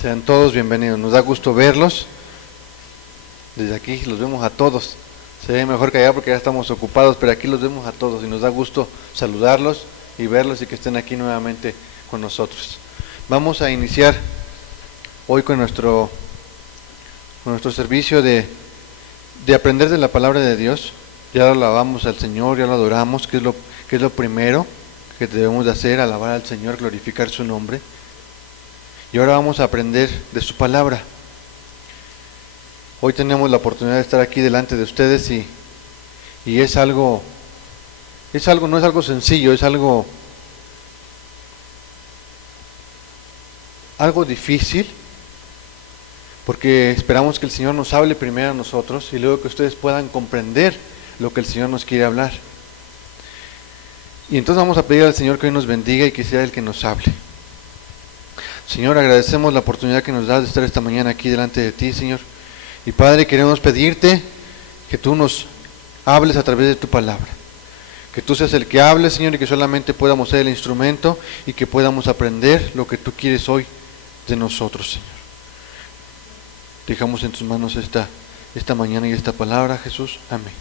Sean todos bienvenidos, nos da gusto verlos. Desde aquí los vemos a todos. Se ve mejor que allá porque ya estamos ocupados, pero aquí los vemos a todos y nos da gusto saludarlos y verlos y que estén aquí nuevamente con nosotros. Vamos a iniciar hoy con nuestro servicio de aprender de la palabra de Dios. Ya alabamos al Señor, ya lo adoramos, que es lo primero que debemos de hacer, alabar al Señor, glorificar su nombre. Y ahora vamos a aprender de su palabra. Hoy tenemos la oportunidad de estar aquí delante de ustedes y no es algo sencillo, es algo difícil, porque esperamos que el Señor nos hable primero a nosotros y luego que ustedes puedan comprender lo que el Señor nos quiere hablar. Y entonces vamos a pedir al Señor que hoy nos bendiga y que sea Él que nos hable. Señor, agradecemos la oportunidad que nos das de estar esta mañana aquí delante de ti, Señor. Y Padre, queremos pedirte que tú nos hables a través de tu palabra. Que tú seas el que hable, Señor, y que solamente podamos ser el instrumento y que podamos aprender lo que tú quieres hoy de nosotros, Señor. Dejamos en tus manos esta mañana y esta palabra, Jesús. Amén.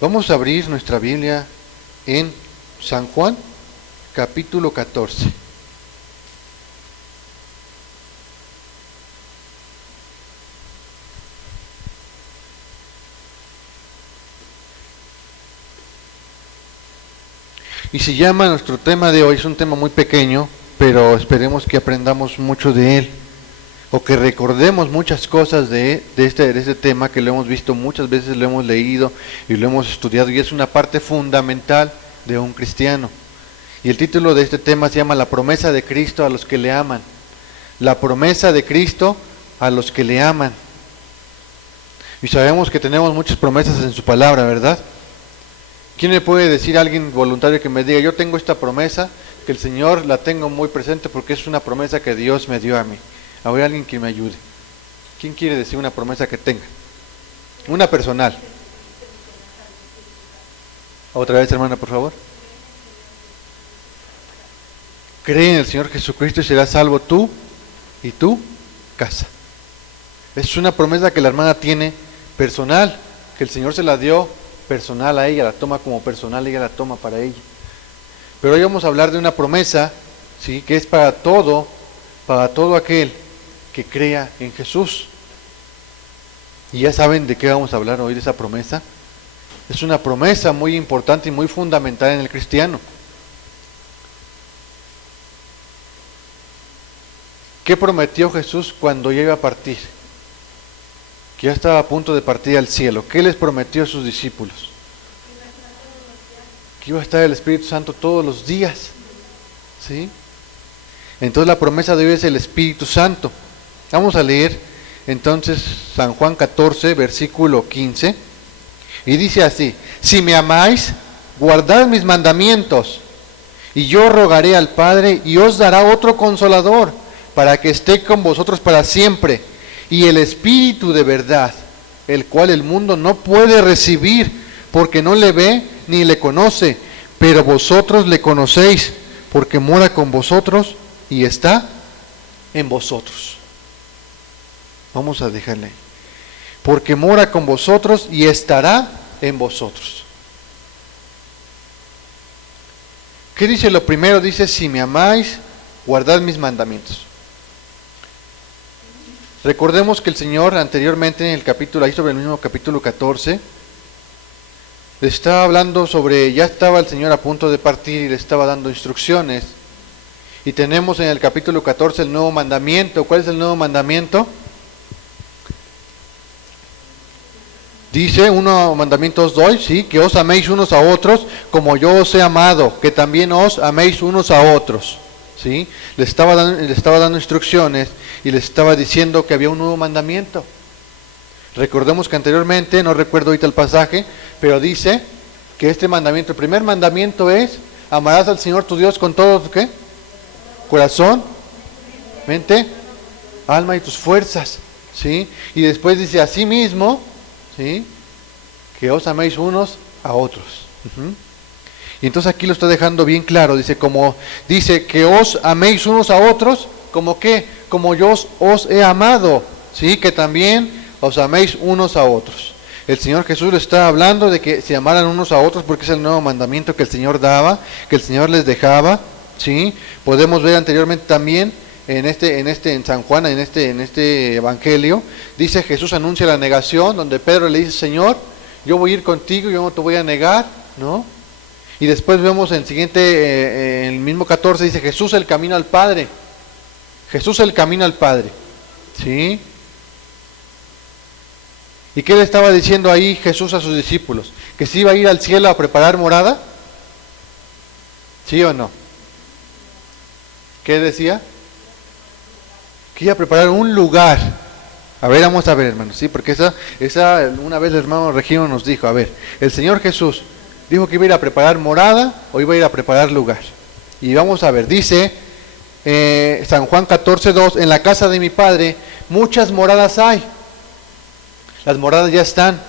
Vamos a abrir nuestra Biblia en San Juan, capítulo 14. Y se llama nuestro tema de hoy, es un tema muy pequeño, pero esperemos que aprendamos mucho de él, o que recordemos muchas cosas de este tema, que lo hemos visto muchas veces, lo hemos leído y lo hemos estudiado, y es una parte fundamental de un cristiano. Y el título de este tema se llama La promesa de Cristo a los que le aman. La promesa de Cristo a los que le aman. Y sabemos que tenemos muchas promesas en su palabra, ¿verdad? ¿Quién me puede decir, alguien voluntario que me diga, yo tengo esta promesa, que el Señor la tengo muy presente porque es una promesa que Dios me dio a mí? Habrá alguien que me ayude. ¿Quién quiere decir una promesa que tenga? Una personal. Otra vez, hermana, por favor. Cree en el Señor Jesucristo y serás salvo tú y tu casa. Es una promesa que la hermana tiene personal, que el Señor se la dio personal a ella, la toma como personal, ella la toma para ella. Pero hoy vamos a hablar de una promesa, ¿sí?, que es para todo aquel que crea en Jesús. Y ya saben de qué vamos a hablar hoy, de esa promesa. Es una promesa muy importante y muy fundamental en el cristiano. ¿Qué prometió Jesús cuando ya iba a partir? Que ya estaba a punto de partir al cielo. ¿Qué les prometió a sus discípulos? Que iba a estar el Espíritu Santo todos los días. ¿Sí? Entonces la promesa de hoy es el Espíritu Santo. Vamos a leer entonces San Juan 14, versículo 15. Y dice así: si me amáis, guardad mis mandamientos, y yo rogaré al Padre, y os dará otro consolador, para que esté con vosotros para siempre, y el Espíritu de verdad, el cual el mundo no puede recibir, porque no le ve ni le conoce, pero vosotros le conocéis, porque mora con vosotros y está en vosotros. Vamos a dejarle ahí. Porque mora con vosotros y estará en vosotros. ¿Qué dice lo primero? Dice, si me amáis, guardad mis mandamientos. Recordemos que el Señor anteriormente en el capítulo, ahí sobre el mismo capítulo 14, le estaba hablando sobre, ya estaba el Señor a punto de partir y le estaba dando instrucciones. Y tenemos en el capítulo 14 el nuevo mandamiento. ¿Cuál es el nuevo mandamiento? Dice, un nuevo mandamiento os doy, ¿sí?, que os améis unos a otros como yo os he amado, que también os améis unos a otros. ¿Sí? Le estaba dando instrucciones y les estaba diciendo que había un nuevo mandamiento. Recordemos que anteriormente, no recuerdo ahorita el pasaje, pero dice que este mandamiento, el primer mandamiento es, amarás al Señor tu Dios con todo, ¿qué? Corazón, mente, alma y tus fuerzas, ¿sí? Y después dice, así mismo, ¿sí?, que os améis unos a otros. Ujú. Y entonces aquí lo está dejando bien claro, dice que os améis unos a otros, ¿como qué? Como yo os he amado, ¿sí? Que también os améis unos a otros. El Señor Jesús le está hablando de que se amaran unos a otros porque es el nuevo mandamiento que el Señor daba, que el Señor les dejaba, ¿sí? Podemos ver anteriormente también en San Juan, en este evangelio, dice Jesús anuncia la negación, donde Pedro le dice, Señor, yo voy a ir contigo, yo no te voy a negar, ¿no? Y después vemos en el siguiente, en el mismo 14, dice Jesús el camino al Padre. Jesús el camino al Padre. ¿Sí? ¿Y qué le estaba diciendo ahí Jesús a sus discípulos? ¿Que se iba a ir al cielo a preparar morada? ¿Sí o no? ¿Qué decía? Que iba a preparar un lugar. A ver, vamos a ver, hermanos, ¿sí? Porque esa una vez el hermano Regino nos dijo, a ver, el Señor Jesús dijo que iba a ir a preparar morada o iba a ir a preparar lugar. Y vamos a ver, dice San Juan 14:2, en la casa de mi Padre muchas moradas hay. Las moradas ya están.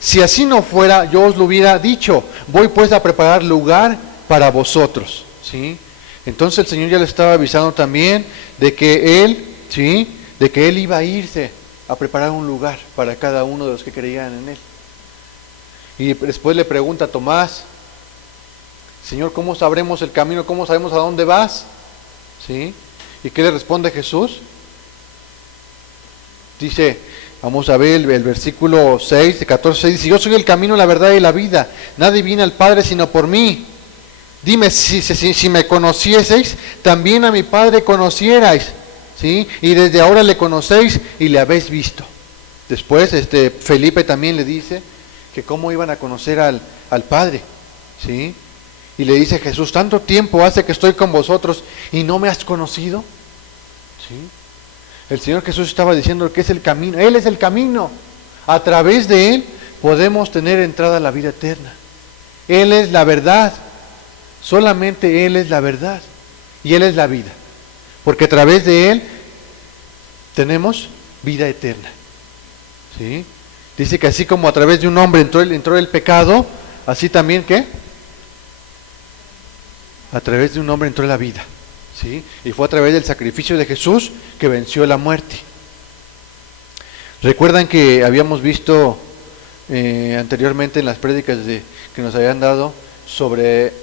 Si así no fuera, yo os lo hubiera dicho, voy pues a preparar lugar para vosotros. ¿Sí? Entonces el Señor ya le estaba avisando también de que Él, ¿sí? De que Él iba a irse a preparar un lugar para cada uno de los que creían en Él. Y después le pregunta a Tomás, Señor, ¿cómo sabremos el camino? ¿Cómo sabemos a dónde vas? ¿Sí? ¿Y qué le responde Jesús? Dice, vamos a ver el versículo 6, de 14, dice, yo soy el camino, la verdad y la vida. Nadie viene al Padre sino por mí. Dime, si me conocieseis, también a mi Padre conocierais. ¿Sí? Y desde ahora le conocéis y le habéis visto. Después Felipe también le dice que cómo iban a conocer al Padre, ¿sí? Y le dice Jesús, tanto tiempo hace que estoy con vosotros y no me has conocido, ¿sí? El Señor Jesús estaba diciendo que es el camino, Él es el camino, a través de Él podemos tener entrada a la vida eterna, Él es la verdad, solamente Él es la verdad y Él es la vida, porque a través de Él tenemos vida eterna, ¿sí? Dice que así como a través de un hombre entró el pecado, así también, ¿qué? A través de un hombre entró la vida, ¿sí? Y fue a través del sacrificio de Jesús que venció la muerte. Recuerdan que habíamos visto anteriormente en las prédicas que nos habían dado sobre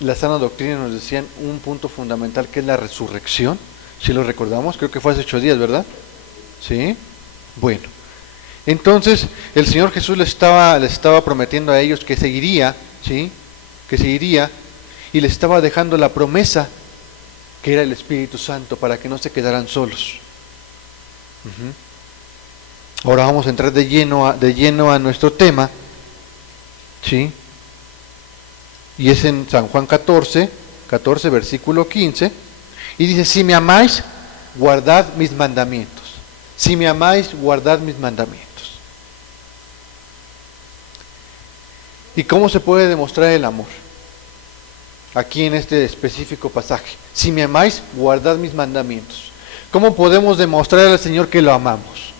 la sana doctrina, nos decían un punto fundamental que es la resurrección. ¿Sí lo recordamos? Creo que fue hace 8 días, ¿verdad? ¿Sí? Bueno. Entonces, el Señor Jesús les estaba prometiendo a ellos que seguiría, ¿sí? Que seguiría, y les estaba dejando la promesa que era el Espíritu Santo para que no se quedaran solos. Ahora vamos a entrar de lleno a nuestro tema, ¿sí? Y es en San Juan 14, versículo 15, y dice, si me amáis, guardad mis mandamientos. Si me amáis, guardad mis mandamientos. ¿Y cómo se puede demostrar el amor? Aquí en este específico pasaje. Si me amáis, guardad mis mandamientos. ¿Cómo podemos demostrar al Señor que lo amamos?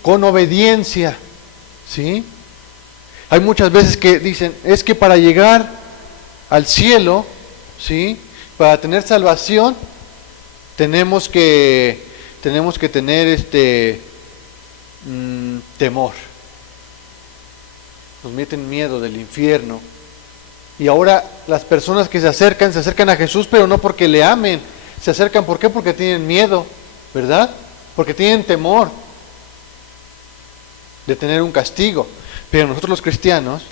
Con obediencia. ¿Sí? Hay muchas veces que dicen, es que para llegar al cielo, ¿sí? Para tener salvación, tenemos que tener temor. Nos meten miedo del infierno. Y ahora las personas que se acercan a Jesús, pero no porque le amen. Se acercan, ¿por qué? Porque tienen miedo, ¿verdad? Porque tienen temor de tener un castigo. Pero nosotros los cristianos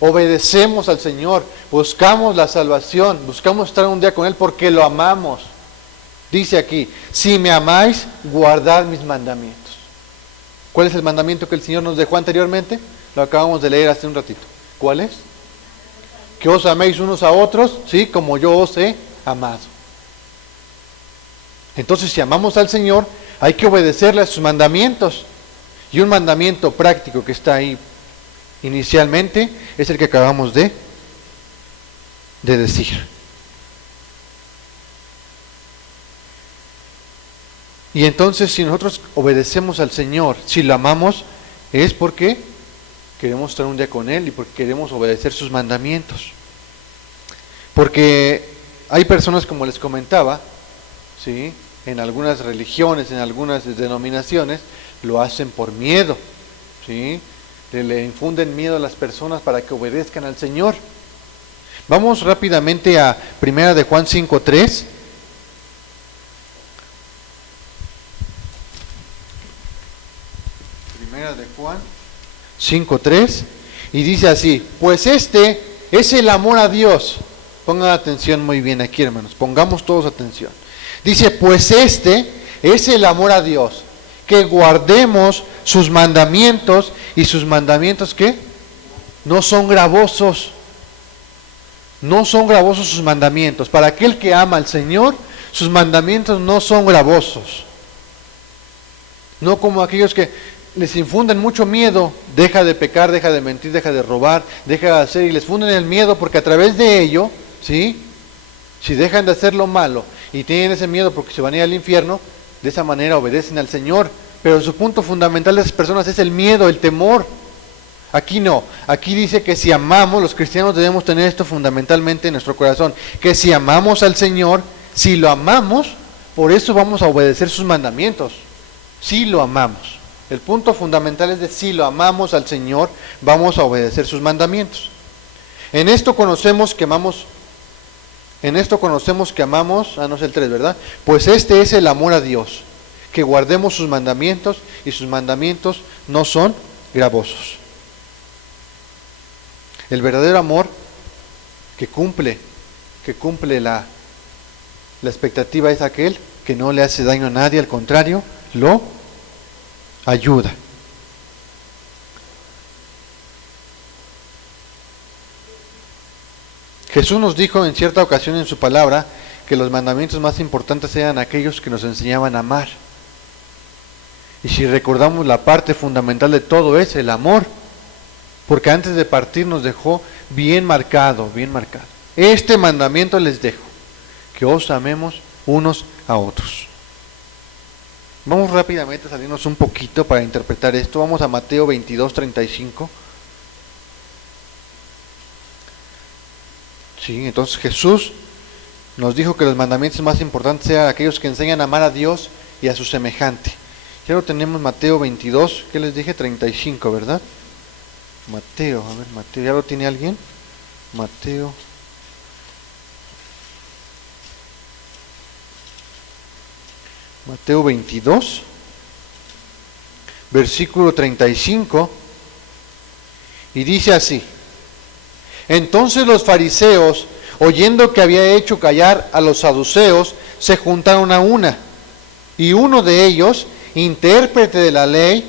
obedecemos al Señor, buscamos la salvación, buscamos estar un día con Él porque lo amamos. Dice aquí, si me amáis, guardad mis mandamientos. ¿Cuál es el mandamiento que el Señor nos dejó anteriormente? Lo acabamos de leer hace un ratito. ¿Cuál es? Que os améis unos a otros, ¿sí? Como yo os he amado. Entonces, si amamos al Señor, hay que obedecerle a sus mandamientos. Y un mandamiento práctico que está ahí inicialmente es el que acabamos de decir. Y entonces, si nosotros obedecemos al Señor, si lo amamos, es porque queremos estar un día con Él y porque queremos obedecer sus mandamientos. Porque hay personas, como les comentaba, ¿sí?, en algunas religiones, en algunas denominaciones, lo hacen por miedo, ¿sí? Le infunden miedo a las personas para que obedezcan al Señor. Vamos rápidamente a 1 de Juan 5:3. Primera de Juan 5:3, y dice así: pues este es el amor a Dios. Pongan atención muy bien aquí, hermanos, pongamos todos atención. Dice, pues este es el amor a Dios, que guardemos sus mandamientos. ¿Y sus mandamientos qué? No son gravosos. No son gravosos sus mandamientos. Para aquel que ama al Señor, sus mandamientos no son gravosos. No como aquellos que les infunden mucho miedo. Deja de pecar, deja de mentir, deja de robar, deja de hacer, y les funden el miedo porque a través de ello, ¿sí?, si dejan de hacer lo malo y tienen ese miedo porque se van a ir al infierno, de esa manera obedecen al Señor. Pero su punto fundamental de esas personas es el miedo, el temor. Aquí no, aquí dice que si amamos, los cristianos debemos tener esto fundamentalmente en nuestro corazón, que si amamos al Señor, si lo amamos, por eso vamos a obedecer sus mandamientos. Si lo amamos. El punto fundamental es de si lo amamos al Señor, vamos a obedecer sus mandamientos. En esto conocemos que amamos, no es el 3, ¿verdad? Pues este es el amor a Dios, que guardemos sus mandamientos, y sus mandamientos no son gravosos. El verdadero amor que cumple la expectativa es aquel que no le hace daño a nadie, al contrario, lo ayuda. Jesús nos dijo en cierta ocasión en su palabra que los mandamientos más importantes eran aquellos que nos enseñaban a amar. Y si recordamos, la parte fundamental de todo es el amor, porque antes de partir nos dejó bien marcado. Este mandamiento les dejo, que os amemos unos a otros. Vamos rápidamente a salirnos un poquito para interpretar esto. Vamos a Mateo 22:35. Sí, entonces Jesús nos dijo que los mandamientos más importantes eran aquellos que enseñan a amar a Dios y a su semejante. Ya lo tenemos, Mateo 22, ¿qué les dije? 35, ¿verdad? Mateo, ¿ya lo tiene alguien? Mateo. Mateo 22, versículo 35, y dice así: entonces los fariseos, oyendo que había hecho callar a los saduceos, se juntaron a una, y uno de ellos, intérprete de la ley,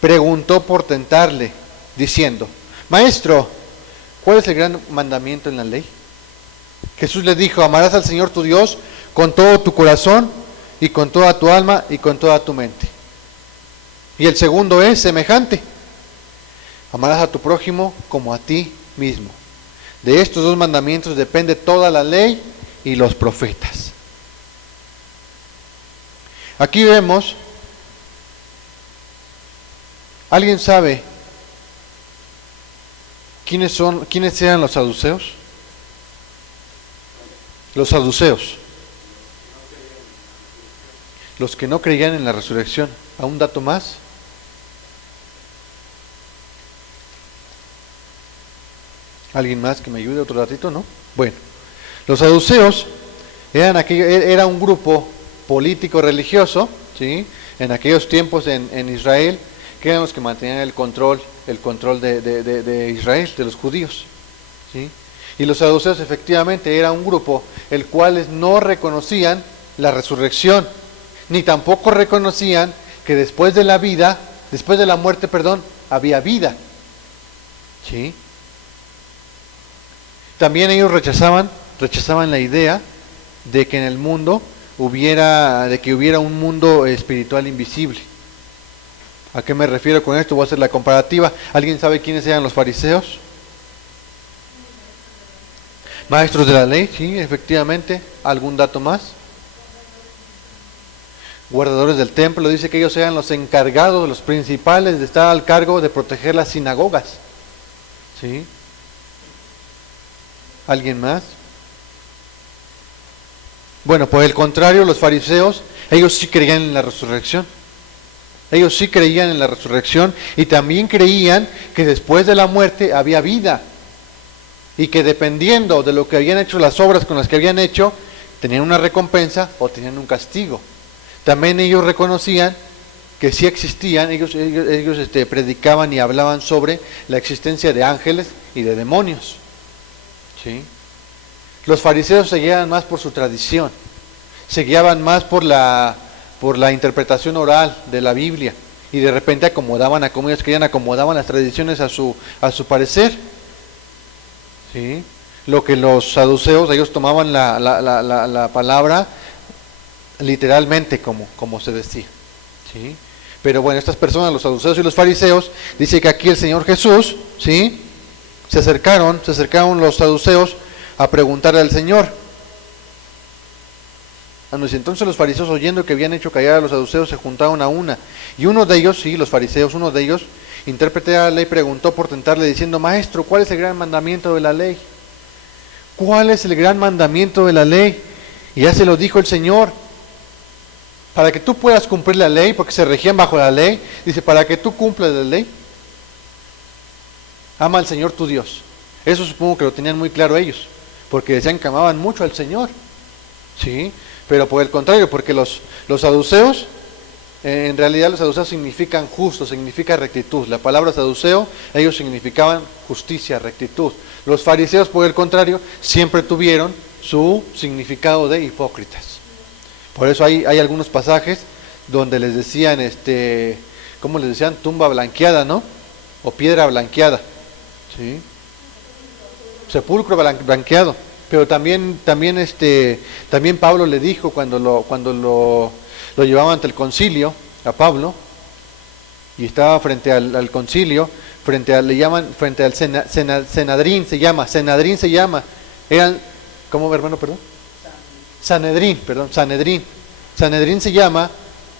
preguntó por tentarle, diciendo: Maestro, ¿cuál es el gran mandamiento en la ley? Jesús le dijo: amarás al Señor tu Dios con todo tu corazón, y con toda tu alma, y con toda tu mente. Y el segundo es semejante: amarás a tu prójimo como a ti mismo. De estos dos mandamientos depende toda la ley y los profetas. Aquí vemos, ¿alguien sabe quiénes eran los saduceos? Los saduceos, los que no creían en la resurrección. ¿A un dato más? ¿Alguien más que me ayude? ¿Otro datito? ¿No? Bueno, los saduceos era un grupo político religioso, ¿sí?, en aquellos tiempos en Israel, que eran los que mantenían el control de Israel, de los judíos, ¿sí? Y los saduceos efectivamente era un grupo el cual no reconocían la resurrección, ni tampoco reconocían que después de la muerte, había vida, ¿sí? También ellos rechazaban la idea de que en el mundo hubiera un mundo espiritual invisible. ¿A qué me refiero con esto? Voy a hacer la comparativa. ¿Alguien sabe quiénes eran los fariseos? Maestros de la ley, sí, efectivamente. ¿Algún dato más? guardadores del templo, dice que ellos eran los encargados, los principales de estar al cargo de proteger las sinagogas. ¿Sí? ¿Alguien más? Bueno, por el contrario, los fariseos, ellos sí creían en la resurrección. Ellos sí creían en la resurrección y también creían que después de la muerte había vida. Y que dependiendo de lo que habían hecho, las obras con las que habían hecho, tenían una recompensa o tenían un castigo. También ellos reconocían que sí existían, ellos predicaban y hablaban sobre la existencia de ángeles y de demonios. ¿Sí? Los fariseos se guiaban más por su tradición, se guiaban más por la interpretación oral de la Biblia y de repente acomodaban a como ellos querían, acomodaban las tradiciones a su parecer. ¿Sí? Lo que los saduceos, ellos tomaban la palabra literalmente como se decía. ¿Sí? Pero bueno, estas personas, los saduceos y los fariseos, dice que aquí el Señor Jesús, ¿sí? se acercaron los saduceos a preguntarle al Señor. Entonces los fariseos, oyendo que habían hecho callar a los saduceos, se juntaron a una. Y uno de ellos, sí, los fariseos, uno de ellos, intérprete de la ley, preguntó por tentarle diciendo: Maestro, ¿cuál es el gran mandamiento de la ley? ¿Cuál es el gran mandamiento de la ley? Y ya se lo dijo el Señor. Para que tú puedas cumplir la ley, porque se regían bajo la ley, dice, para que tú cumplas la ley, ama al Señor tu Dios. Eso supongo que lo tenían muy claro ellos, porque decían que amaban mucho al Señor. ¿Sí? Pero por el contrario, porque los saduceos, en realidad los saduceos significan justo, significa rectitud. La palabra saduceo, ellos significaban justicia, rectitud. Los fariseos, por el contrario, siempre tuvieron su significado de hipócritas. Por eso hay algunos pasajes donde les decían, ¿cómo les decían? Tumba blanqueada, ¿no? O piedra blanqueada. ¿Sí? Sepulcro blanqueado. Pero también Pablo le dijo cuando lo llevaban ante el concilio, a Pablo, y estaba frente al concilio, frente al Sanedrín se llama, eran, ¿cómo, hermano, perdón? Sanedrín se llama,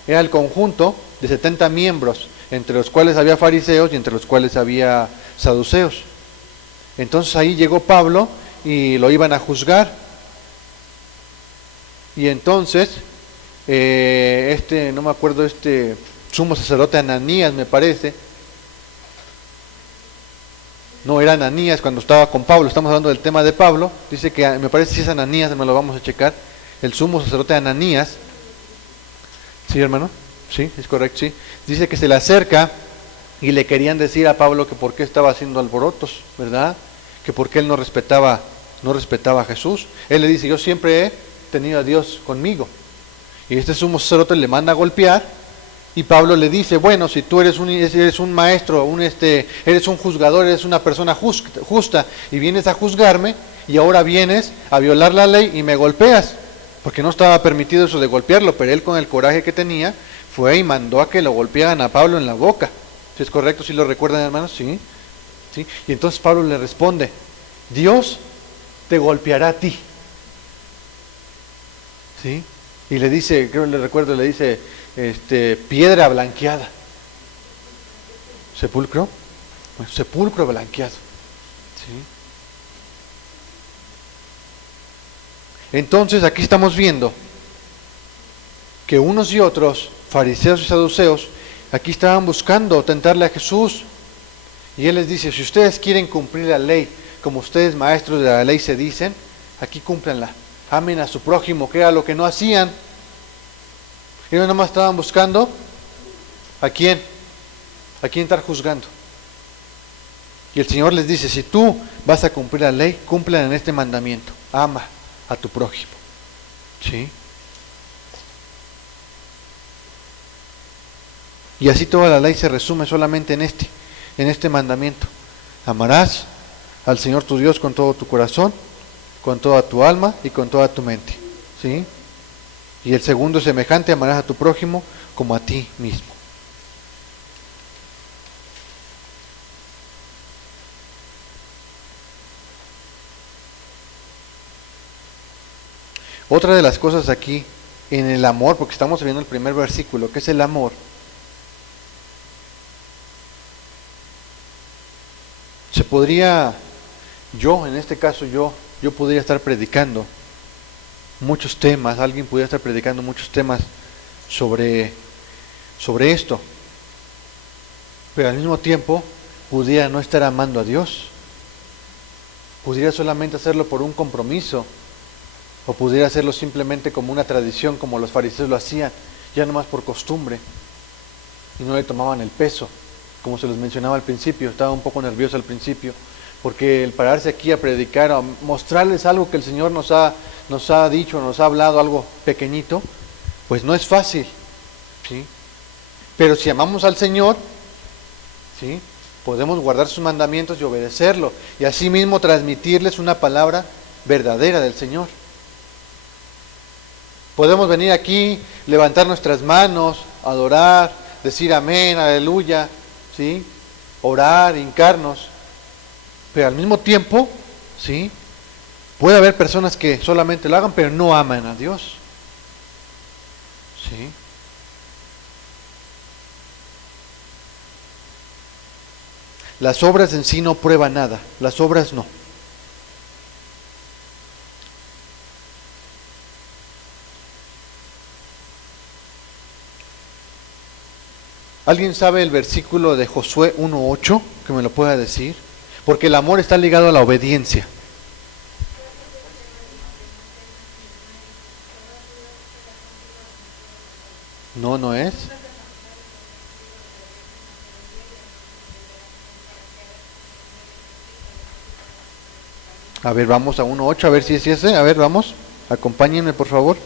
era el conjunto de 70 miembros, entre los cuales había fariseos y entre los cuales había saduceos. Entonces ahí llegó Pablo y lo iban a juzgar. Y entonces, no me acuerdo, sumo sacerdote Ananías, me parece. No, era Ananías cuando estaba con Pablo, estamos hablando del tema de Pablo. Dice que, me parece que es Ananías, me lo vamos a checar. El sumo sacerdote Ananías. ¿Sí, hermano? Sí, es correcto, sí. Dice que se le acerca y le querían decir a Pablo que por qué estaba haciendo alborotos, ¿verdad? Que por qué él no respetaba a Jesús. Él le dice: yo siempre he tenido a Dios conmigo. Y este sumo sacerdote le manda a golpear y Pablo le dice: bueno, si tú eres un maestro, eres un juzgador, eres una persona justa y vienes a juzgarme y ahora vienes a violar la ley y me golpeas, porque no estaba permitido eso de golpearlo, pero él con el coraje que tenía fue y mandó a que lo golpearan a Pablo en la boca. ¿Sí es correcto? ¿Sí lo recuerdan, hermanos? Sí. ¿Sí? Y entonces Pablo le responde: Dios te golpeará a ti. ¿Sí? Y le dice, creo que le recuerdo, le dice, piedra blanqueada. ¿Sepulcro? Bueno, sepulcro blanqueado. ¿Sí? Entonces aquí estamos viendo que unos y otros, fariseos y saduceos, aquí estaban buscando tentarle a Jesús. Y él les dice: si ustedes quieren cumplir la ley, como ustedes maestros de la ley se dicen, aquí cúmplanla. Amen a su prójimo, que era lo que no hacían. Ellos nada más estaban buscando ¿a quién estar juzgando? Y el Señor les dice: si tú vas a cumplir la ley, cumplan en este mandamiento: ama a tu prójimo. ¿Sí? Y así toda la ley se resume solamente en este mandamiento: amarás al Señor tu Dios con todo tu corazón, con toda tu alma y con toda tu mente. ¿Sí? Y el segundo es semejante: amarás a tu prójimo como a ti mismo. Otra de las cosas aquí en el amor, porque estamos viendo el primer versículo, que es el amor, se podría, en este caso yo podría estar predicando muchos temas, alguien pudiera estar predicando muchos temas sobre esto, pero al mismo tiempo pudiera no estar amando a Dios, pudiera solamente hacerlo por un compromiso, o pudiera hacerlo simplemente como una tradición, como los fariseos lo hacían, ya nomás por costumbre, y no le tomaban el peso, como se los mencionaba al principio. Estaba un poco nervioso al principio, porque el pararse aquí a predicar, a mostrarles algo que el Señor nos ha dicho, nos ha hablado, algo pequeñito, pues no es fácil, ¿sí? Pero si amamos al Señor, ¿sí?, podemos guardar sus mandamientos y obedecerlo, y asimismo transmitirles una palabra verdadera del Señor. Podemos venir aquí, levantar nuestras manos, adorar, decir amén, aleluya, ¿sí?, orar, hincarnos, pero al mismo tiempo, ¿sí?, puede haber personas que solamente lo hagan, pero no aman a Dios, ¿sí? Las obras en sí no prueban nada, las obras no. ¿Alguien sabe el versículo de Josué 1:8 que me lo pueda decir? Porque el amor está ligado a la obediencia. No, no es. A ver, vamos a 1:8, a ver si es ese. A ver, vamos. Acompáñenme, por favor.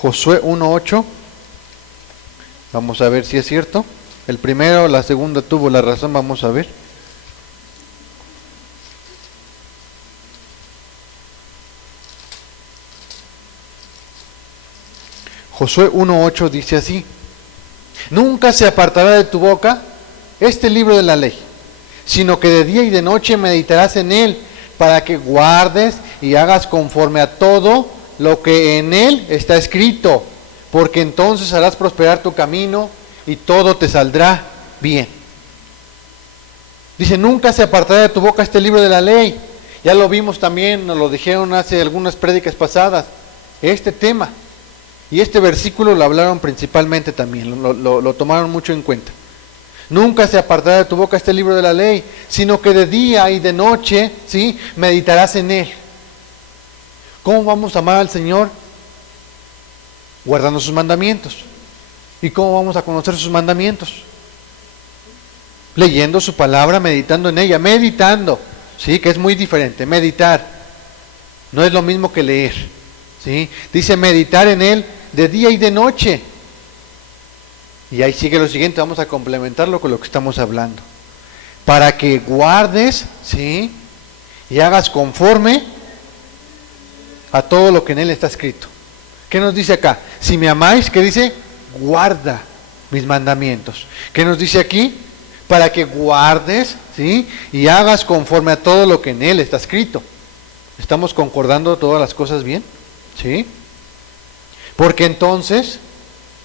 Josué 1:8. Vamos a ver si es cierto. El primero, la segunda tuvo la razón, vamos a ver. Josué 1:8 dice así: nunca se apartará de tu boca este libro de la ley, sino que de día y de noche meditarás en él, para que guardes y hagas conforme a todo lo que en él está escrito, porque entonces harás prosperar tu camino y todo te saldrá bien. Dice, nunca se apartará de tu boca este libro de la ley. Ya lo vimos también, nos lo dijeron hace algunas prédicas pasadas, este tema. Y este versículo lo hablaron principalmente también, lo tomaron mucho en cuenta. Nunca se apartará de tu boca este libro de la ley, sino que de día y de noche, ¿sí?, meditarás en él. ¿Cómo vamos a amar al Señor? Guardando sus mandamientos. ¿Y cómo vamos a conocer sus mandamientos? Leyendo su palabra, meditando en ella, meditando, ¿sí?, que es muy diferente. Meditar no es lo mismo que leer, ¿sí? Dice meditar en él de día y de noche. Y ahí sigue lo siguiente, vamos a complementarlo con lo que estamos hablando. Para que guardes, ¿sí?, y hagas conforme a todo lo que en él está escrito. ¿Qué nos dice acá? Si me amáis, ¿qué dice? Guarda mis mandamientos. ¿Qué nos dice aquí? Para que guardes, ¿sí?, y hagas conforme a todo lo que en él está escrito. ¿Estamos concordando todas las cosas bien? ¿Sí? Porque entonces,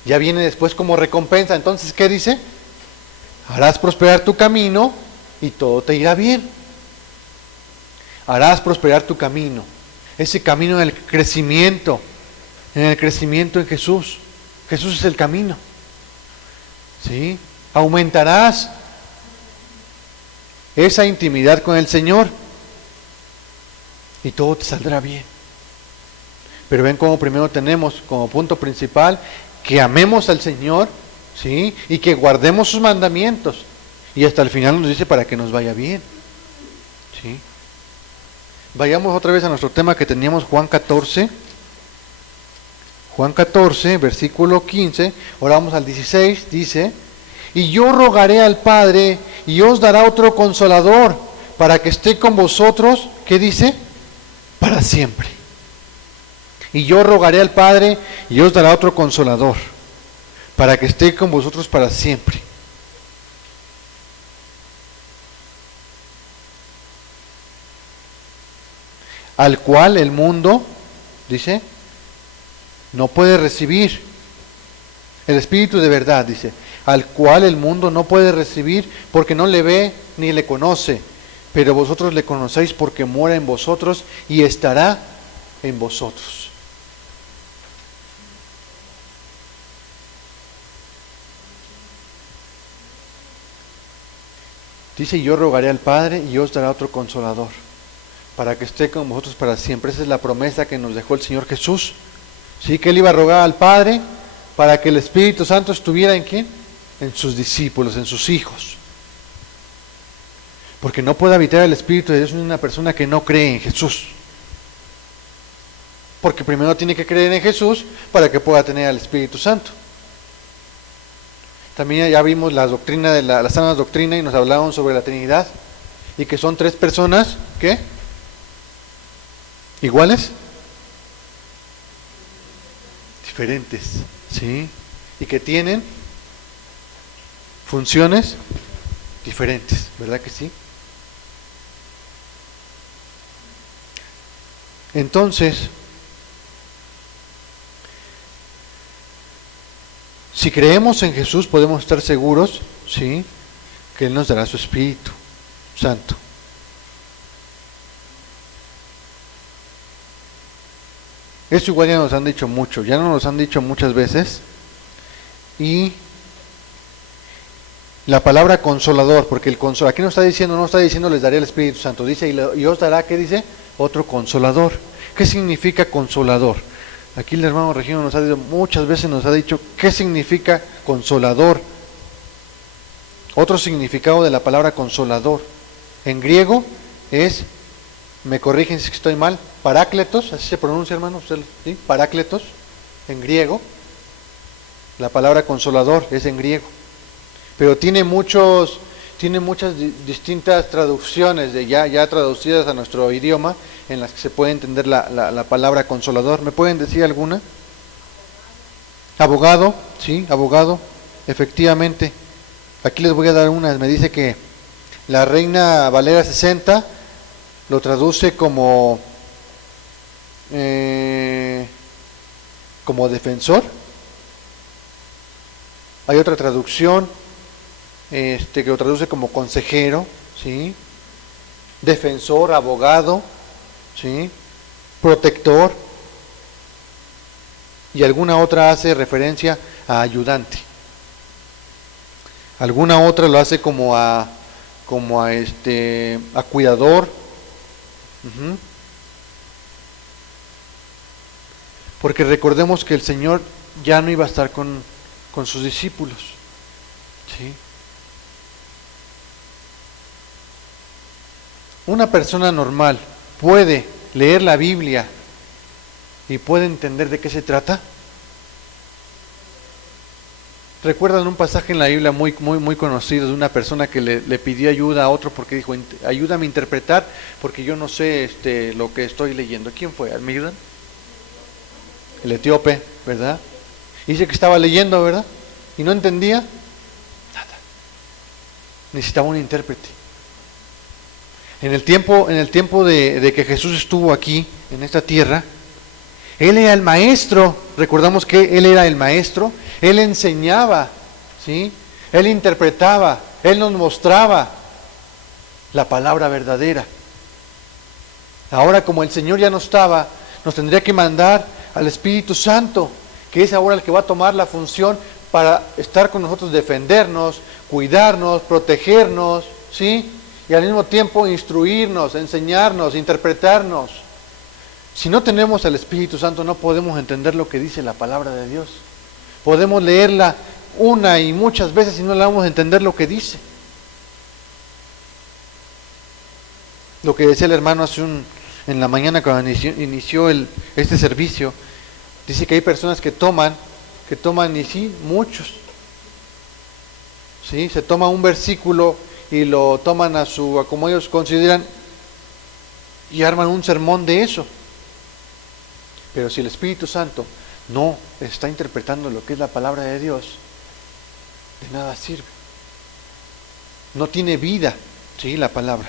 ya viene después como recompensa. Entonces, ¿qué dice? Harás prosperar tu camino y todo te irá bien. Harás prosperar tu camino. Ese camino en el crecimiento en Jesús. Jesús es el camino. ¿Sí? Aumentarás esa intimidad con el Señor y todo te saldrá bien. Pero ven cómo primero tenemos como punto principal que amemos al Señor, ¿sí?, y que guardemos sus mandamientos. Y hasta el final nos dice para que nos vaya bien, ¿sí? Vayamos otra vez a nuestro tema que teníamos, Juan 14. Juan 14, versículo 15. Ahora vamos al 16. Dice: y yo rogaré al Padre y os dará otro consolador para que esté con vosotros, ¿qué dice? Para siempre. Y yo rogaré al Padre y os dará otro consolador para que esté con vosotros para siempre. Al cual el mundo, dice, No puede recibir. El Espíritu de verdad, dice, al cual el mundo no puede recibir porque no le ve ni le conoce. Pero vosotros le conocéis porque mora en vosotros y estará en vosotros. Dice, yo rogaré al Padre y os dará otro consolador, para que esté con vosotros para siempre. Esa es la promesa que nos dejó el Señor Jesús. Sí, que Él iba a rogar al Padre para que el Espíritu Santo estuviera ¿en quién? En sus discípulos, en sus hijos. Porque no puede habitar el Espíritu de Dios en una persona que no cree en Jesús. Porque primero tiene que creer en Jesús para que pueda tener al Espíritu Santo. También ya vimos la doctrina de la sana doctrina y nos hablaron sobre la Trinidad. Y que son tres personas, ¿qué? ¿Iguales? Diferentes, ¿sí? Y que tienen funciones diferentes, ¿verdad que sí? Entonces, si creemos en Jesús podemos estar seguros, ¿sí?, que Él nos dará su Espíritu Santo. Eso igual ya nos han dicho mucho, ya nos han dicho muchas veces. Y la palabra consolador, porque el consolador, aquí no está diciendo les daré el Espíritu Santo, dice y os dará, ¿qué dice? Otro consolador. ¿Qué significa consolador? Aquí el hermano Regino nos ha dicho, muchas veces nos ha dicho, ¿qué significa consolador? Otro significado de la palabra consolador. En griego es, me corrigen si estoy mal, parácletos, así se pronuncia, hermano, ¿sí? Parácletos, en griego. La palabra consolador es en griego. Pero tiene muchas distintas traducciones ya traducidas a nuestro idioma en las que se puede entender la palabra consolador. ¿Me pueden decir alguna? Abogado, sí, abogado, efectivamente. Aquí les voy a dar una. Me dice que la Reina Valera 60 lo traduce como defensor. Hay otra traducción que lo traduce como consejero, ¿sí? Defensor, abogado, ¿sí? Protector, y alguna otra hace referencia a ayudante. Alguna otra lo hace como a cuidador. Uh-huh. Porque recordemos que el Señor ya no iba a estar con sus discípulos, ¿sí? Una persona normal puede leer la Biblia y puede entender de qué se trata. ¿Recuerdan un pasaje en la Biblia muy conocido de una persona que le pidió ayuda a otro porque dijo, ayúdame a interpretar porque yo no sé lo que estoy leyendo? ¿Quién fue? ¿Me ayudan? El etíope, ¿verdad? Dice que estaba leyendo, ¿verdad? Y no entendía nada. Necesitaba un intérprete. En el tiempo de que Jesús estuvo aquí, en esta tierra, Él era el maestro. Recordamos que Él era el maestro. Él enseñaba, ¿sí? Él interpretaba, Él nos mostraba la palabra verdadera. Ahora, como el Señor ya no estaba, nos tendría que mandar al Espíritu Santo, que es ahora el que va a tomar la función para estar con nosotros, defendernos, cuidarnos, protegernos, ¿sí? Y al mismo tiempo instruirnos, enseñarnos, interpretarnos. Si no tenemos al Espíritu Santo, no podemos entender lo que dice la palabra de Dios. Podemos leerla una y muchas veces y no le vamos a entender lo que dice. Lo que decía el hermano en la mañana cuando inició este servicio, dice que hay personas que toman y sí, muchos. ¿Sí? Se toma un versículo y lo toman a como ellos consideran y arman un sermón de eso. Pero si el Espíritu Santo no está interpretando lo que es la palabra de Dios, de nada sirve. No tiene vida, ¿sí? La palabra.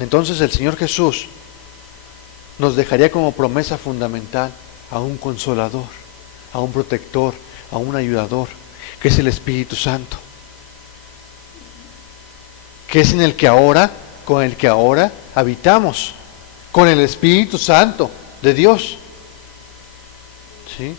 Entonces el Señor Jesús nos dejaría como promesa fundamental a un consolador, a un protector, a un ayudador, que es el Espíritu Santo, que es con el que ahora habitamos, con el Espíritu Santo de Dios. ¿Sí?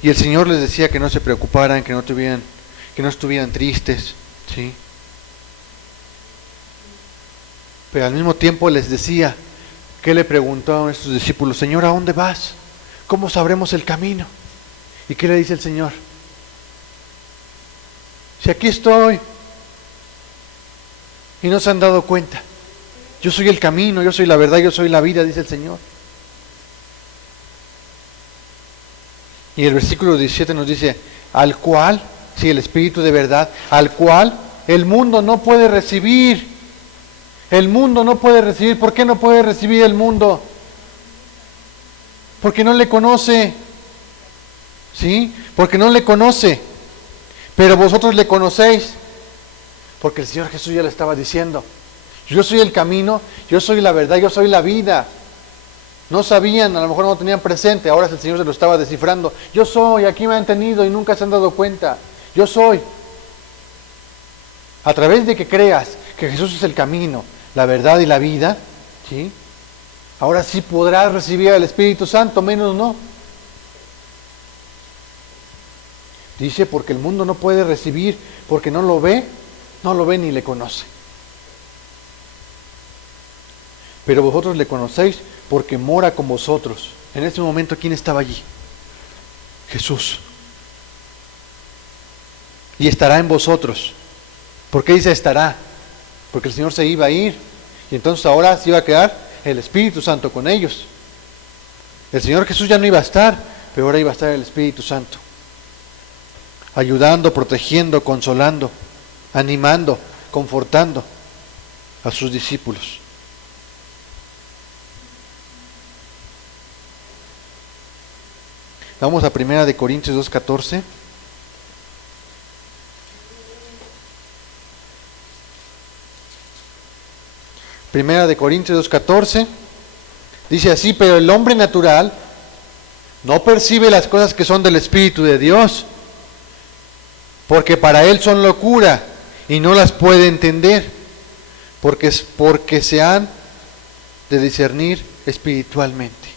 Y el Señor les decía que no se preocuparan, que no estuvieran tristes, ¿sí? Pero al mismo tiempo les decía, que le preguntaron a nuestros discípulos: Señor, ¿a dónde vas? ¿Cómo sabremos el camino? ¿Y qué le dice el Señor? Si aquí estoy y no se han dado cuenta, yo soy el camino, yo soy la verdad, yo soy la vida, dice el Señor. Y el versículo 17 nos dice: al cual, sí, el Espíritu de verdad, al cual el mundo no puede recibir. El mundo no puede recibir. ¿Por qué no puede recibir el mundo? Porque no le conoce. ¿Sí? Porque no le conoce. Pero vosotros le conocéis. Porque el Señor Jesús ya le estaba diciendo: yo soy el camino, yo soy la verdad, yo soy la vida. No sabían, a lo mejor no lo tenían presente, ahora el Señor se lo estaba descifrando. Yo soy, aquí me han tenido y nunca se han dado cuenta. Yo soy. A través de que creas que Jesús es el camino, la verdad y la vida, ¿sí? Ahora sí podrás recibir al Espíritu Santo, menos no. Dice: porque el mundo no puede recibir, porque no lo ve ni le conoce. Pero vosotros le conocéis porque mora con vosotros. En este momento, ¿quién estaba allí? Jesús. Y estará en vosotros. ¿Por qué dice estará? Porque el Señor se iba a ir. Y entonces ahora se iba a quedar el Espíritu Santo con ellos. El Señor Jesús ya no iba a estar, pero ahora iba a estar el Espíritu Santo. Ayudando, protegiendo, consolando, animando, confortando a sus discípulos. Vamos a 1 Corintios 2:14. Primera de Corintios 2:14 dice así: pero el hombre natural no percibe las cosas que son del Espíritu de Dios, porque para él son locura y no las puede entender, porque se han de discernir espiritualmente.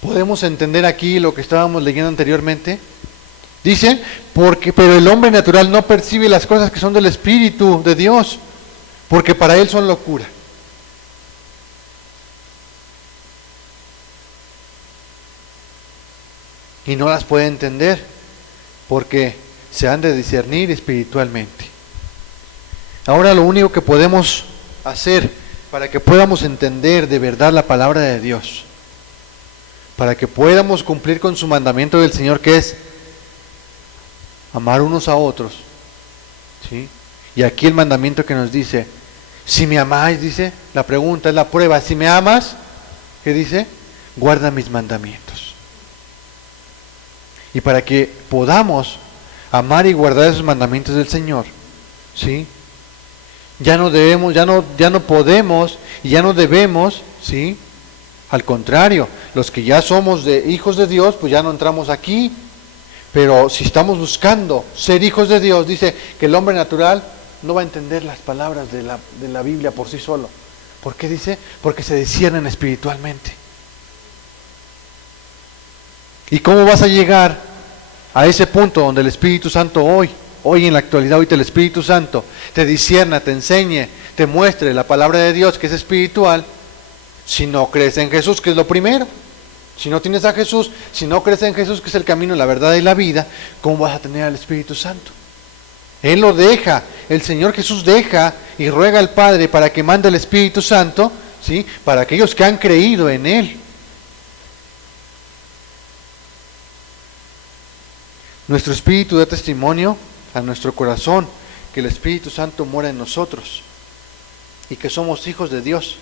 ¿Podemos entender aquí lo que estábamos leyendo anteriormente? Dice: pero el hombre natural no percibe las cosas que son del Espíritu de Dios, porque para él son locura. Y no las puede entender, porque se han de discernir espiritualmente. Ahora lo único que podemos hacer para que podamos entender de verdad la palabra de Dios, para que podamos cumplir con su mandamiento del Señor, que es amar unos a otros, ¿sí? Y aquí el mandamiento que nos dice: si me amáis, dice, la pregunta es la prueba: si me amas, ¿qué dice? Guarda mis mandamientos. Y para que podamos amar y guardar esos mandamientos del Señor, ¿sí? Ya no podemos y ya no debemos, ¿sí? Al contrario, los que ya somos hijos de Dios, pues ya no entramos aquí. Pero si estamos buscando ser hijos de Dios, dice que el hombre natural no va a entender las palabras de la Biblia por sí solo. ¿Por qué dice? Porque se disciernen espiritualmente. ¿Y cómo vas a llegar a ese punto donde el Espíritu Santo hoy en la actualidad, ahorita el Espíritu Santo te discierna, te enseñe, te muestre la palabra de Dios que es espiritual? Si no crees en Jesús, que es lo primero. Si no tienes a Jesús, si no crees en Jesús, que es el camino, la verdad y la vida, ¿cómo vas a tener al Espíritu Santo? Él lo deja, el Señor Jesús deja y ruega al Padre para que mande el Espíritu Santo, ¿sí? Para aquellos que han creído en Él. Nuestro espíritu da testimonio a nuestro corazón que el Espíritu Santo mora en nosotros y que somos hijos de Dios.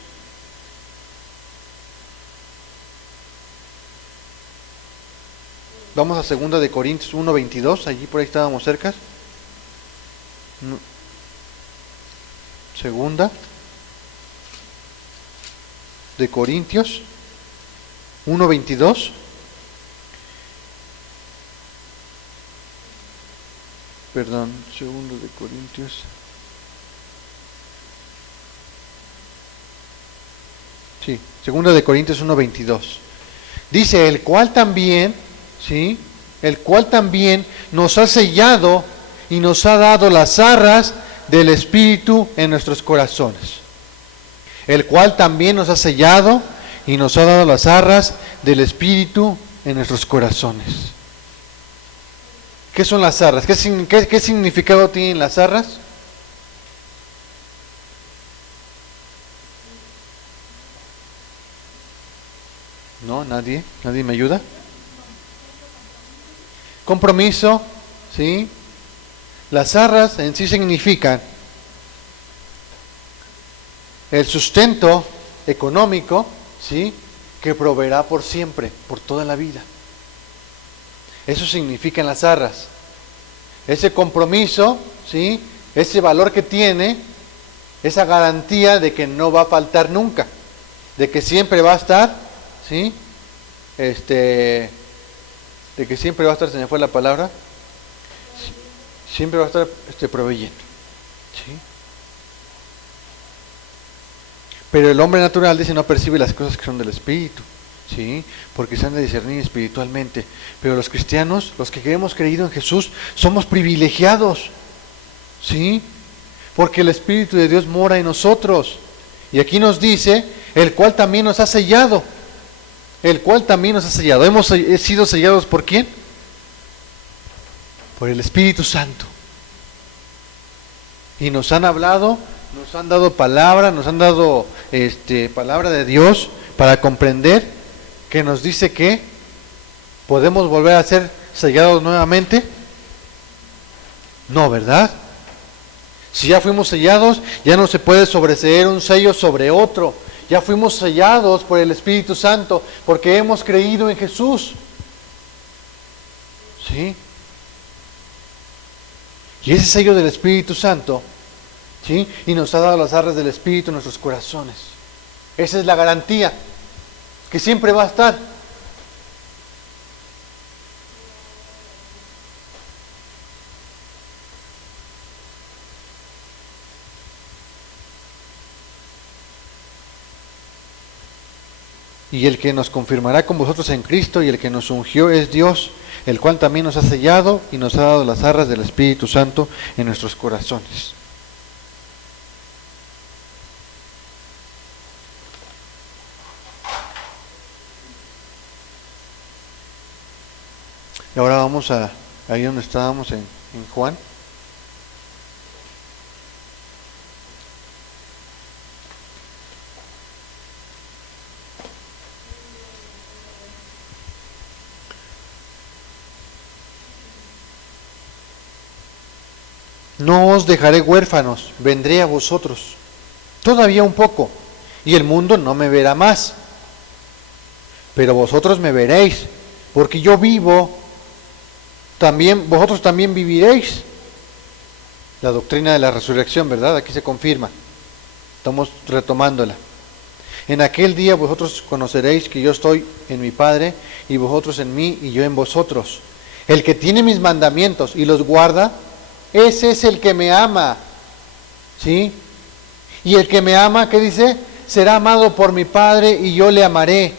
Vamos a 2 Corintios 1:22, allí por ahí estábamos cerca. Segunda de Corintios 1:22. Perdón, segundo de Corintios. Sí, segunda de Corintios 1:22. Dice, el cual también, ¿sí? El cual también nos ha sellado y nos ha dado las arras del Espíritu en nuestros corazones. El cual también nos ha sellado y nos ha dado las arras del Espíritu en nuestros corazones. ¿Qué son las arras? ¿Qué significado tienen las arras? ¿No? ¿Nadie me ayuda? Compromiso, ¿sí? Las arras en sí significan el sustento económico, ¿sí? Que proveerá por siempre, por toda la vida. Eso significan las arras. Ese compromiso, ¿sí? Ese valor que tiene, esa garantía de que no va a faltar nunca, de que siempre va a estar, ¿sí? De que siempre va a estar, se me fue la palabra, siempre va a estar proveyendo, ¿sí? Pero el hombre natural, dice, no percibe las cosas que son del Espíritu, ¿sí? Porque se han de discernir espiritualmente. Pero los cristianos, los que hemos creído en Jesús, somos privilegiados, ¿sí? Porque el Espíritu de Dios mora en nosotros. Y aquí nos dice, el cual también nos ha sellado. El cual también nos ha sellado. ¿Hemos sido sellados por quién? Por el Espíritu Santo. Y nos han hablado, nos han dado palabra, nos han dado palabra de Dios para comprender que nos dice que podemos volver a ser sellados nuevamente. No, ¿verdad? Si ya fuimos sellados, ya no se puede sobreseer un sello sobre otro. Ya fuimos sellados por el Espíritu Santo porque hemos creído en Jesús. ¿Sí? Y ese sello del Espíritu Santo, ¿sí? Y nos ha dado las arras del Espíritu en nuestros corazones. Esa es la garantía que siempre va a estar. Y el que nos confirmará con vosotros en Cristo y el que nos ungió es Dios, el cual también nos ha sellado y nos ha dado las arras del Espíritu Santo en nuestros corazones. Y ahora vamos a ahí donde estábamos en Juan. No os dejaré huérfanos, vendré a vosotros. Todavía un poco, y el mundo no me verá más. Pero vosotros me veréis, porque yo vivo, también vosotros también viviréis. La doctrina de la resurrección, ¿verdad? Aquí se confirma. Estamos retomándola. En aquel día vosotros conoceréis que yo estoy en mi Padre, y vosotros en mí, y yo en vosotros. El que tiene mis mandamientos y los guarda, ese es el que me ama, ¿sí? Y el que me ama, ¿qué dice? Será amado por mi Padre y yo le amaré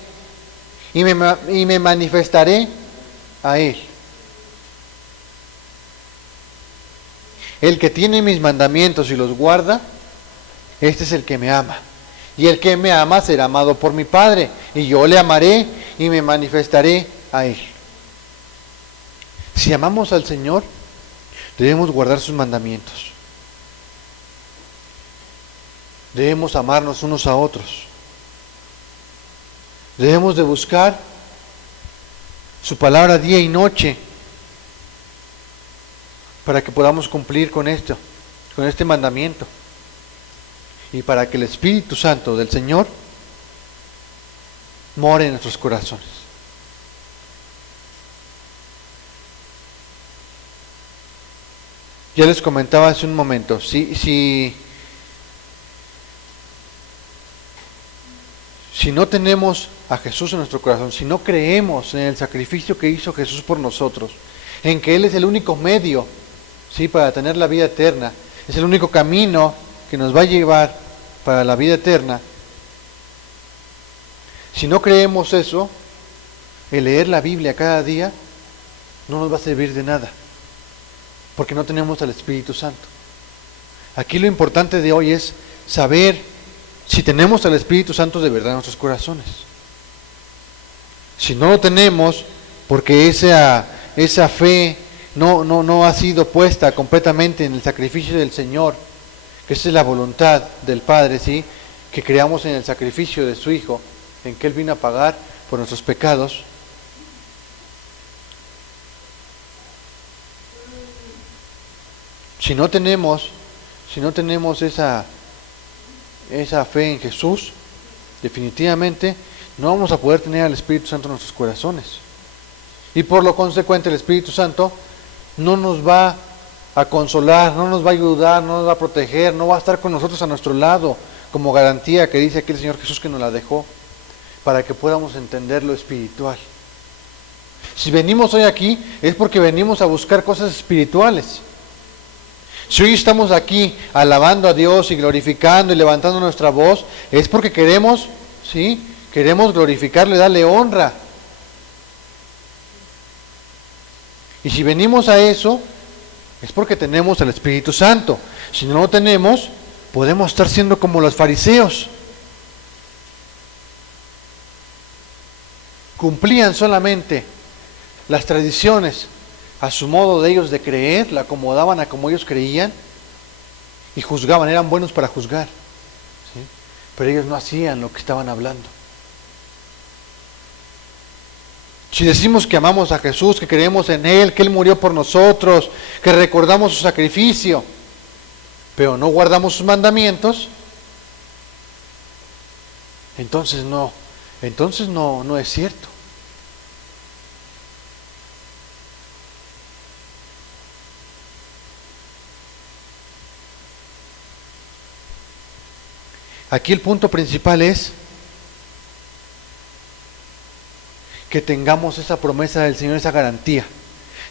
y me manifestaré a él. El que tiene mis mandamientos y los guarda, este es el que me ama. Y el que me ama será amado por mi Padre y yo le amaré y me manifestaré a él. Si amamos al Señor, debemos guardar sus mandamientos. Debemos amarnos unos a otros. Debemos de buscar su palabra día y noche para que podamos cumplir con esto, con este mandamiento. Y para que el Espíritu Santo del Señor more en nuestros corazones. Ya les comentaba hace un momento, si no tenemos a Jesús en nuestro corazón, si no creemos en el sacrificio que hizo Jesús por nosotros, en que Él es el único medio, ¿sí?, para tener la vida eterna, es el único camino que nos va a llevar para la vida eterna, si no creemos eso, el leer la Biblia cada día no nos va a servir de nada, porque no tenemos al Espíritu Santo. Aquí lo importante de hoy es saber si tenemos al Espíritu Santo de verdad en nuestros corazones. Si no lo tenemos, porque esa fe no ha sido puesta completamente en el sacrificio del Señor, que esa es la voluntad del Padre, ¿sí?, que creamos en el sacrificio de su Hijo, en que Él vino a pagar por nuestros pecados. Si no tenemos esa fe en Jesús, definitivamente no vamos a poder tener al Espíritu Santo en nuestros corazones. Y por lo consecuente el Espíritu Santo no nos va a consolar, no nos va a ayudar, no nos va a proteger, no va a estar con nosotros a nuestro lado, como garantía que dice aquí el Señor Jesús que nos la dejó, para que podamos entender lo espiritual. Si venimos hoy aquí es porque venimos a buscar cosas espirituales. Si hoy estamos aquí alabando a Dios y glorificando y levantando nuestra voz, es porque queremos, ¿sí?, queremos glorificarle, darle honra. Y si venimos a eso, es porque tenemos al Espíritu Santo. Si no lo tenemos, podemos estar siendo como los fariseos. Cumplían solamente las tradiciones a su modo de ellos de creer, la acomodaban a como ellos creían y juzgaban, eran buenos para juzgar, ¿sí?, pero ellos no hacían lo que estaban hablando. Si decimos que amamos a Jesús, que creemos en Él, que Él murió por nosotros, que recordamos su sacrificio, pero no guardamos sus mandamientos, entonces no es cierto. Aquí el punto principal es que tengamos esa promesa del Señor, esa garantía.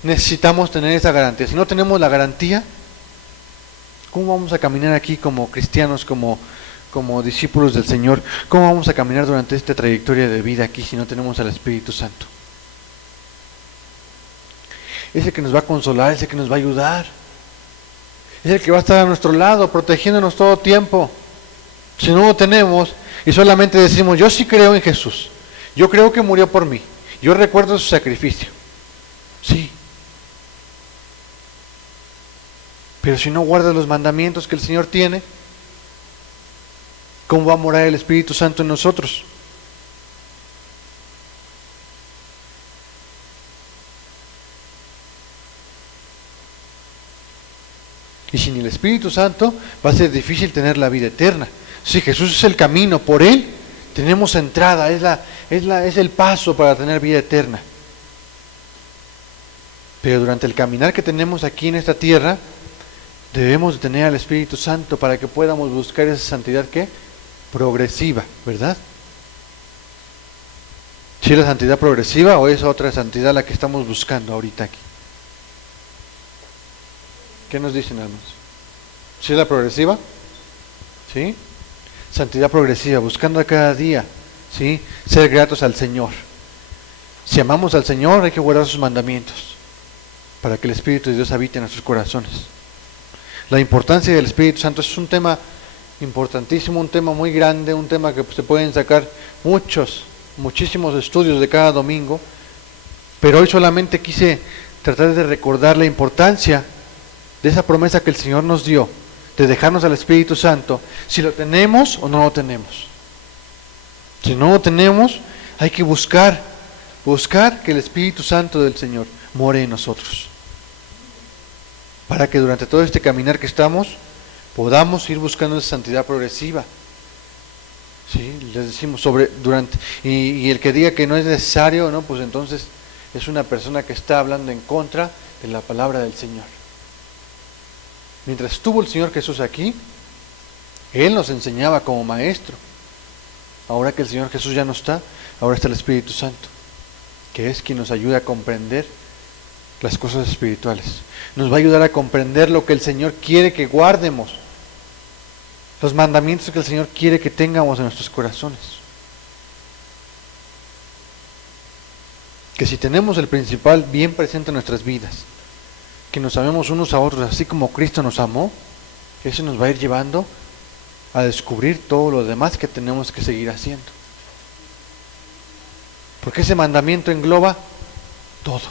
Necesitamos tener esa garantía. Si no tenemos la garantía, ¿cómo vamos a caminar aquí como cristianos, como discípulos del Señor? ¿Cómo vamos a caminar durante esta trayectoria de vida aquí si no tenemos al Espíritu Santo? Es el que nos va a consolar, es el que nos va a ayudar, es el que va a estar a nuestro lado, protegiéndonos todo tiempo. Si no lo tenemos y solamente decimos, yo sí creo en Jesús, yo creo que murió por mí, yo recuerdo su sacrificio, sí, pero si no guardas los mandamientos que el Señor tiene, ¿cómo va a morar el Espíritu Santo en nosotros? Y sin el Espíritu Santo va a ser difícil tener la vida eterna. Si Jesús es el camino, por Él tenemos entrada, es el paso para tener vida eterna. Pero durante el caminar que tenemos aquí en esta tierra, debemos de tener al Espíritu Santo para que podamos buscar esa santidad que progresiva, ¿verdad? ¿Sí es la santidad progresiva o es otra santidad la que estamos buscando ahorita aquí? ¿Qué nos dicen, hermanos? ¿Sí es la progresiva? ¿Sí? Santidad progresiva, buscando a cada día, ¿sí?, ser gratos al Señor. Si amamos al Señor, hay que guardar sus mandamientos para que el Espíritu de Dios habite en nuestros corazones. La importancia del Espíritu Santo es un tema importantísimo, un tema muy grande, un tema que se pueden sacar muchísimos estudios de cada domingo, pero hoy solamente quise tratar de recordar la importancia de esa promesa que el Señor nos dio, de dejarnos al Espíritu Santo, si lo tenemos o no lo tenemos. Si no lo tenemos, hay que buscar que el Espíritu Santo del Señor more en nosotros, para que durante todo este caminar que estamos, podamos ir buscando esa santidad progresiva. ¿Sí? Les decimos y el que diga que no es necesario, ¿no?, pues entonces es una persona que está hablando en contra de la palabra del Señor. Mientras estuvo el Señor Jesús aquí, Él nos enseñaba como maestro. Ahora que el Señor Jesús ya no está, ahora está el Espíritu Santo, que es quien nos ayuda a comprender las cosas espirituales. Nos va a ayudar a comprender lo que el Señor quiere que guardemos, los mandamientos que el Señor quiere que tengamos en nuestros corazones. Que si tenemos el principal bien presente en nuestras vidas, que nos amemos unos a otros así como Cristo nos amó, eso nos va a ir llevando a descubrir todo lo demás que tenemos que seguir haciendo. Porque ese mandamiento engloba todo.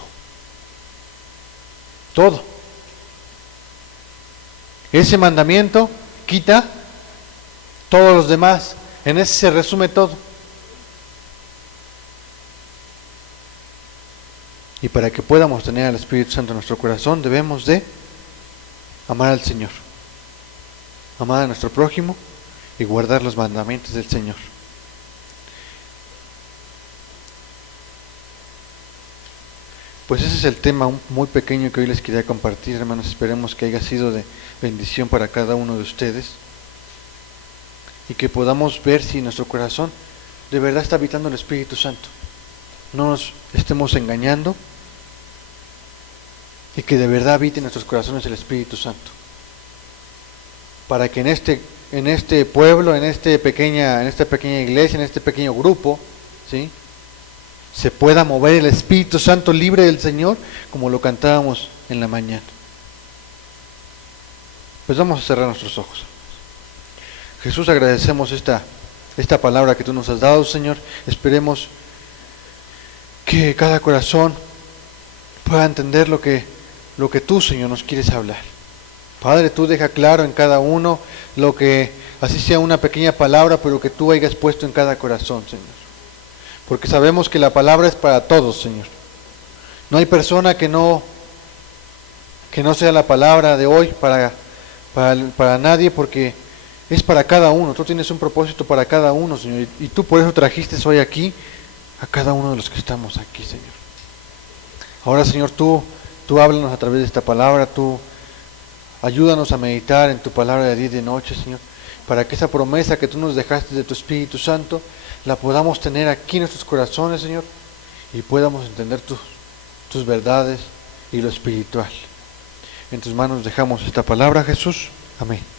Todo. Ese mandamiento quita todos los demás. En ese se resume todo. Y para que podamos tener al Espíritu Santo en nuestro corazón, debemos de amar al Señor, amar a nuestro prójimo y guardar los mandamientos del Señor. Pues ese es el tema muy pequeño que hoy les quería compartir, hermanos. Esperemos que haya sido de bendición para cada uno de ustedes y que podamos ver si nuestro corazón de verdad está habitando el Espíritu Santo. No nos estemos engañando y que de verdad habite en nuestros corazones el Espíritu Santo. Para que en este pueblo, en esta pequeña iglesia, en este pequeño grupo, ¿sí?, se pueda mover el Espíritu Santo libre del Señor, como lo cantábamos en la mañana. Pues vamos a cerrar nuestros ojos. Jesús, agradecemos esta palabra que tú nos has dado, Señor. Esperemos que cada corazón pueda entender lo que tú, Señor, nos quieres hablar. Padre, tú deja claro en cada uno lo que, así sea una pequeña palabra, pero que tú hayas puesto en cada corazón, Señor. Porque sabemos que la palabra es para todos, Señor. No hay persona que no sea la palabra de hoy para nadie, porque es para cada uno. Tú tienes un propósito para cada uno, Señor. Y tú por eso trajiste hoy aquí a cada uno de los que estamos aquí, Señor. Ahora, Señor, tú háblanos a través de esta palabra. Tú ayúdanos a meditar en tu palabra de día y de noche, Señor, para que esa promesa que tú nos dejaste de tu Espíritu Santo la podamos tener aquí en nuestros corazones, Señor, y podamos entender tus verdades y lo espiritual. En tus manos dejamos esta palabra, Jesús. Amén.